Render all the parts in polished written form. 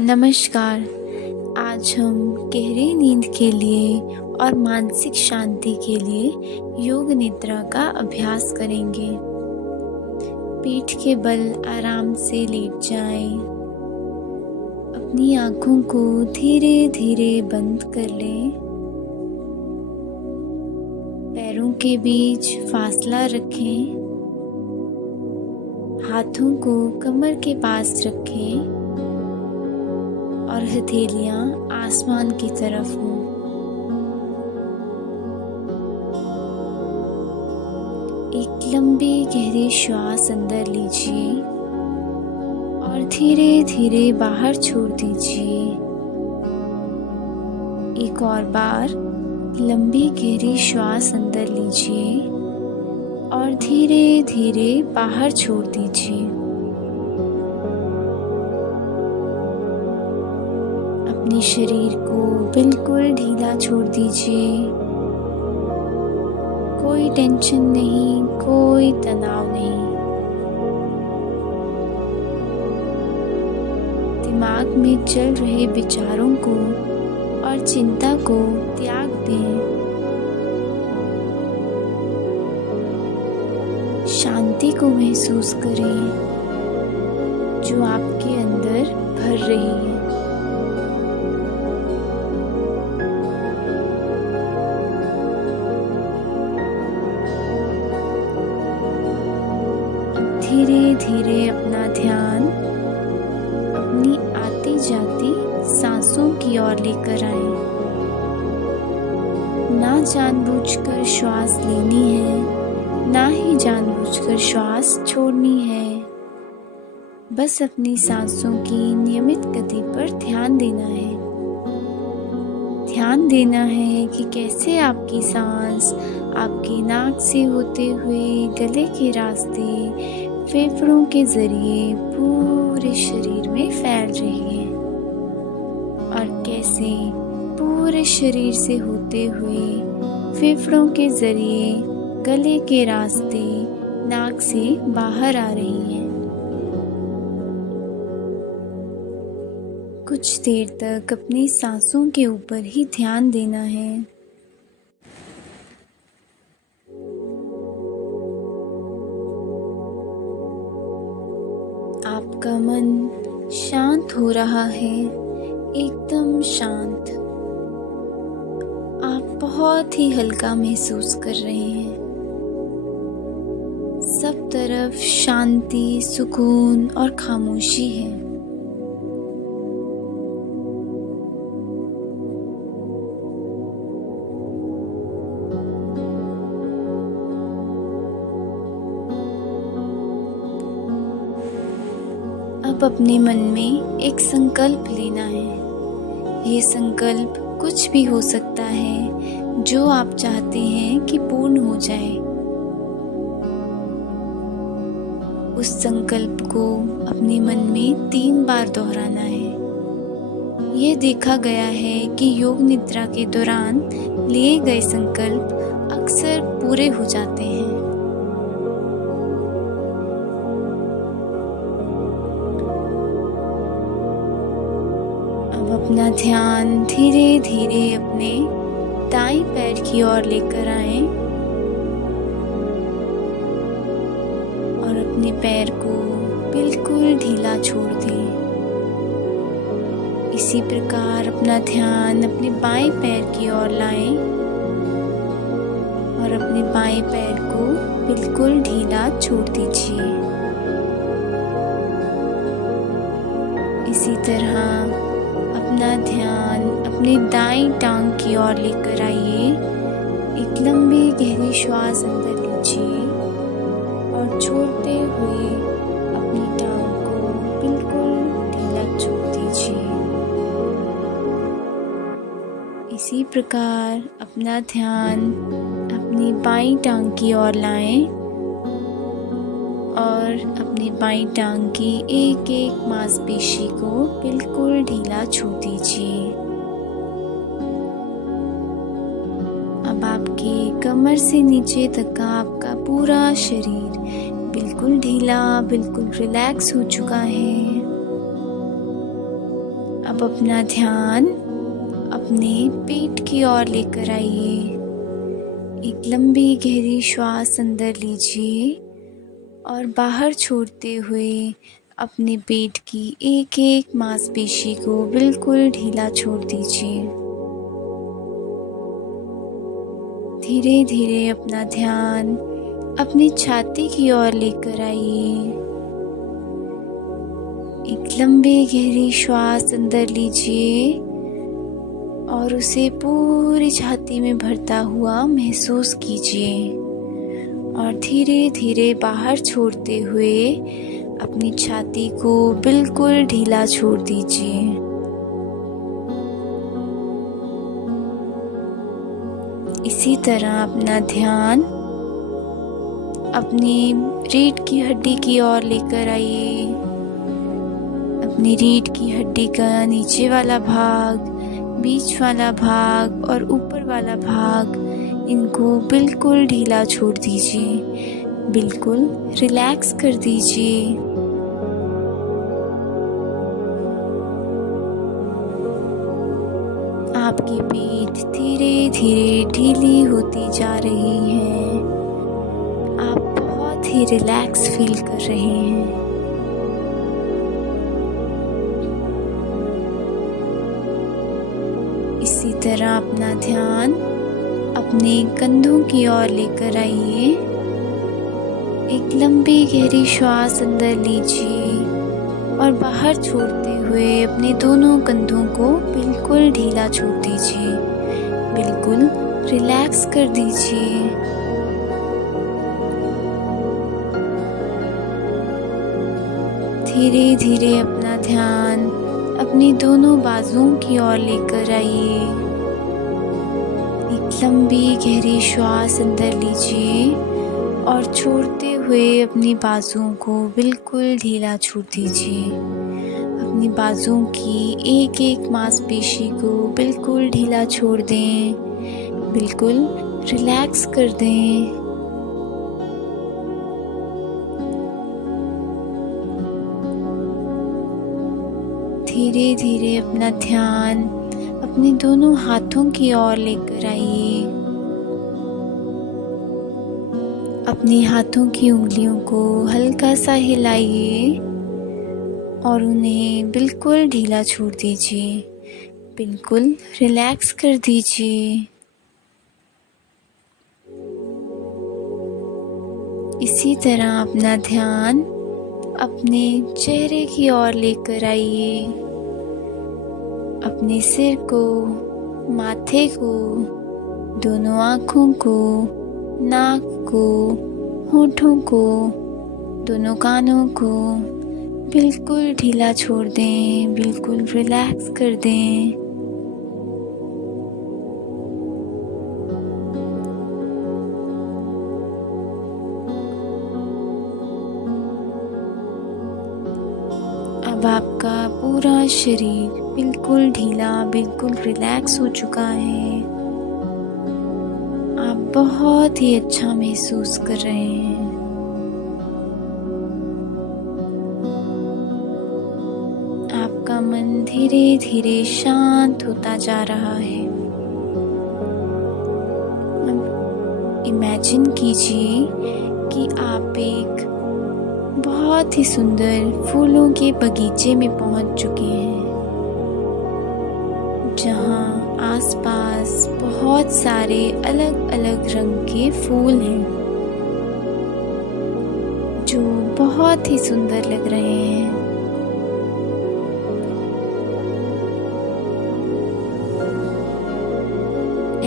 नमस्कार। आज हम गहरी नींद के लिए और मानसिक शांति के लिए योग निद्रा का अभ्यास करेंगे। पीठ के बल आराम से लेट जाएं। अपनी आँखों को धीरे धीरे बंद कर लें। पैरों के बीच फासला रखें। हाथों को कमर के पास रखें और हथेलियां आसमान की तरफ हों। एक लंबी गहरी श्वास अंदर लीजिए और धीरे धीरे बाहर छोड़ दीजिए। एक और बार लंबी गहरी श्वास अंदर लीजिए और धीरे धीरे बाहर छोड़ दीजिए। अपने शरीर को बिल्कुल ढीला छोड़ दीजिए। कोई टेंशन नहीं, कोई तनाव नहीं। दिमाग में चल रहे विचारों को और चिंता को त्याग दें। शांति को महसूस करें जो आपके अंदर भर रही है। धीरे धीरे अपना ध्यान अपनी आती जाती सांसों की ओर लेकर आए। ना जानबूझकर श्वास लेनी है, ना ही जानबूझकर श्वास छोड़नी है। बस अपनी सांसों की नियमित गति पर ध्यान देना है। ध्यान देना है कि कैसे आपकी सांस आपकी नाक से होते हुए गले के रास्ते फेफड़ों के जरिए पूरे शरीर में फैल रही है और कैसे पूरे शरीर से होते हुए फेफड़ों के जरिए गले के रास्ते नाक से बाहर आ रही है। कुछ देर तक अपनी सांसों के ऊपर ही ध्यान देना है। आपका मन शांत हो रहा है, एकदम शांत। आप बहुत ही हल्का महसूस कर रहे हैं। सब तरफ शांति, सुकून और खामोशी है। अब अपने मन में एक संकल्प लेना है। ये संकल्प कुछ भी हो सकता है जो आप चाहते हैं कि पूर्ण हो जाए। उस संकल्प को अपने मन में 3 बार दोहराना है। ये देखा गया है कि योग निद्रा के दौरान लिए गए संकल्प अक्सर पूरे हो जाते हैं। अपना ध्यान धीरे धीरे अपने दाएं पैर की ओर लेकर आएं और अपने पैर को बिल्कुल ढीला छोड़ दें। इसी प्रकार अपना ध्यान अपने बाएं पैर की ओर लाएं और अपने बाएं पैर को बिल्कुल ढीला छोड़ दीजिए। इसी तरह अपना ध्यान अपनी दाईं टांग की ओर लेकर आइए। एक लंबी गहरी श्वास अंदर लीजिए और छोड़ते हुए अपनी टांग को बिल्कुल ढीला छोड़ दीजिए। इसी प्रकार अपना ध्यान अपनी बाईं टांग की ओर लाएं और अपनी बाईं टांग की एक एक मांसपेशी को बिल्कुल ढीला छोड़ दीजिए। अब आपके कमर से नीचे तक का आपका पूरा शरीर बिल्कुल ढीला, बिल्कुल रिलैक्स हो चुका है। अब अपना ध्यान अपने पेट की ओर लेकर आइए। एक लंबी गहरी श्वास अंदर लीजिए और बाहर छोड़ते हुए अपने पेट की एक एक मांसपेशी को बिल्कुल ढीला छोड़ दीजिए। धीरे धीरे अपना ध्यान अपनी छाती की ओर लेकर आइए। एक लंबी गहरी श्वास अंदर लीजिए और उसे पूरी छाती में भरता हुआ महसूस कीजिए और धीरे धीरे बाहर छोड़ते हुए अपनी छाती को बिल्कुल ढीला छोड़ दीजिए। इसी तरह अपना ध्यान अपनी रीढ़ की हड्डी की ओर लेकर आइए। अपनी रीढ़ की हड्डी का नीचे वाला भाग, बीच वाला भाग और ऊपर वाला भाग, इनको बिल्कुल ढीला छोड़ दीजिए। बिल्कुल रिलैक्स कर दीजिए। आपकी पीठ धीरे धीरे ढीली होती जा रही है। आप बहुत ही रिलैक्स फील कर रहे हैं। इसी तरह अपना ध्यान अपने कंधों की ओर लेकर आइए। एक लंबी गहरी श्वास अंदर लीजिए और बाहर छोड़ते हुए अपने दोनों कंधों को बिल्कुल ढीला छोड़ दीजिए। बिल्कुल रिलैक्स कर दीजिए। धीरे धीरे अपना ध्यान अपनी दोनों बाजुओं की ओर लेकर आइए। एक लंबी गहरी श्वास अंदर लीजिए और छोड़ते हुए अपनी बाजुओं को बिल्कुल ढीला छोड़ दीजिए। अपनी बाजुओं की एक एक मांसपेशी को बिल्कुल ढीला छोड़ दें। बिल्कुल रिलैक्स कर दें। धीरे धीरे अपना ध्यान अपने दोनों हाथों की ओर लेकर आइए। अपने हाथों की उंगलियों को हल्का सा हिलाइए और उन्हें बिल्कुल ढीला छोड़ दीजिए। बिल्कुल रिलैक्स कर दीजिए। इसी तरह अपना ध्यान अपने चेहरे की ओर लेकर आइए। अपने सिर को, माथे को, दोनों आँखों को, नाक को, होठों को, दोनों कानों को बिल्कुल ढीला छोड़ दें। बिल्कुल रिलैक्स कर दें। अब आपका पूरा शरीर बिल्कुल ढीला, बिल्कुल रिलैक्स हो चुका है। आप बहुत ही अच्छा महसूस कर रहे हैं। आपका मन धीरे धीरे शांत होता जा रहा है। अब इमेजिन कीजिए कि आप एक बहुत ही सुंदर फूलों के बगीचे में पहुंच चुके हैं, जहां आसपास बहुत सारे अलग अलग रंग के फूल हैं जो बहुत ही सुंदर लग रहे हैं।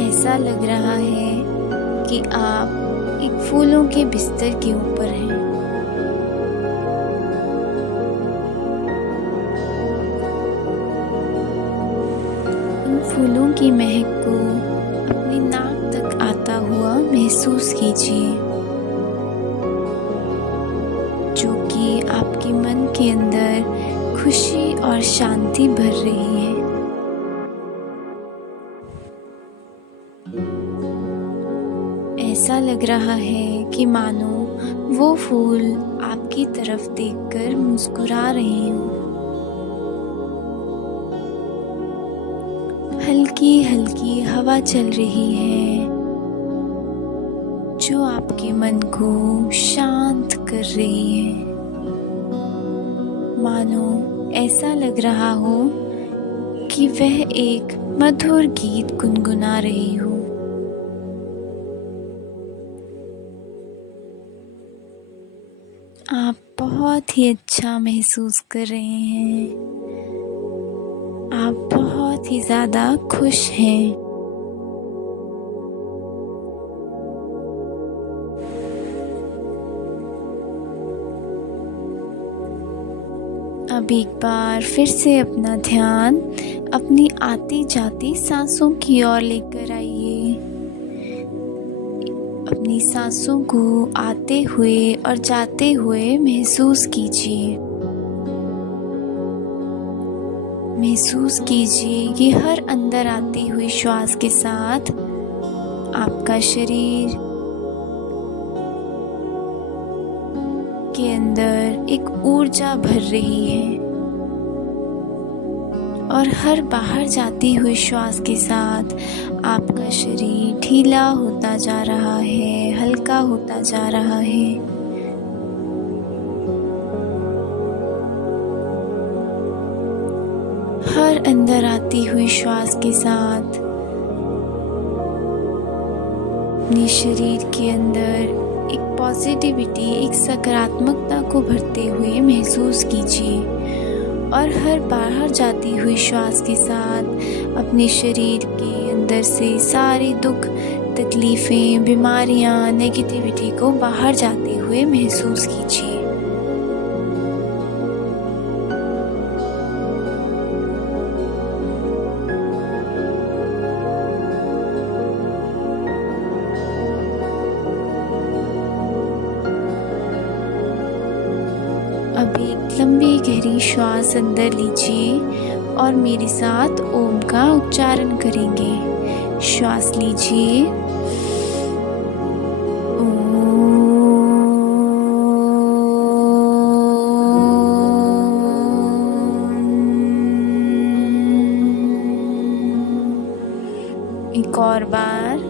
ऐसा लग रहा है कि आप एक फूलों के बिस्तर के ऊपर हैं। फूलों की महक को अपनी नाक तक आता हुआ महसूस कीजिए, जो कि आपके मन के अंदर खुशी और शांति भर रही है। ऐसा लग रहा है कि मानो वो फूल आपकी तरफ देखकर मुस्कुरा रहे हों। हल्की हल्की हवा चल रही है जो आपके मन को शांत कर रही है। मानो ऐसा लग रहा हो कि वह एक मधुर गीत गुनगुना रही हो। आप बहुत ही अच्छा महसूस कर रहे हैं। आप बहुत ही ज़्यादा खुश हैं। अब एक बार फिर से अपना ध्यान अपनी आती जाती सांसों की ओर लेकर आइए। अपनी सांसों को आते हुए और जाते हुए महसूस कीजिए। महसूस कीजिए कि हर अंदर आती हुई श्वास के साथ आपका शरीर के अंदर एक ऊर्जा भर रही है और हर बाहर जाती हुई श्वास के साथ आपका शरीर ढीला होता जा रहा है, हल्का होता जा रहा है। हर अंदर आती हुई श्वास के साथ अपने शरीर के अंदर एक पॉजिटिविटी, एक सकारात्मकता को भरते हुए महसूस कीजिए और हर बाहर जाती हुई श्वास के साथ अपने शरीर के अंदर से सारे दुख, तकलीफ़ें, बीमारियां, नेगेटिविटी को बाहर जाते हुए महसूस कीजिए। अब एक लंबी गहरी श्वास अंदर लीजिए और मेरे साथ ओम का उच्चारण करेंगे। श्वास लीजिए। एक और बार।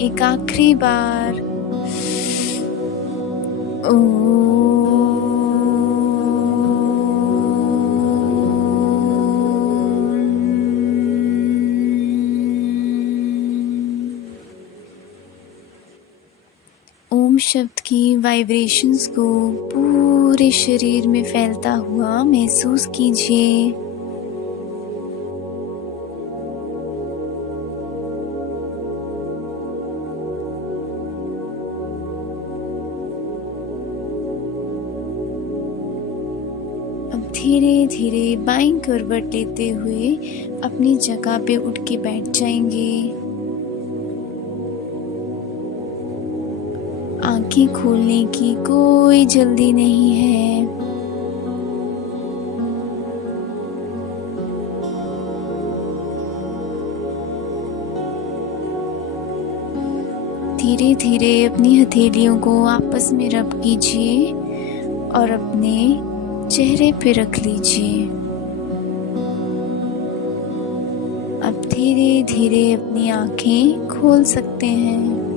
एक आखिरी बार। ओम शब्द की वाइब्रेशंस को पूरे शरीर में फैलता हुआ महसूस कीजिए। अब धीरे धीरे बाईं करवट लेते हुए अपनी जगह पे उठ के बैठ जाएंगे। आंखें खोलने की कोई जल्दी नहीं है। धीरे धीरे अपनी हथेलियों को आपस में रब कीजिए और अपने चेहरे पे रख लीजिए। अब धीरे धीरे अपनी आंखें खोल सकते हैं।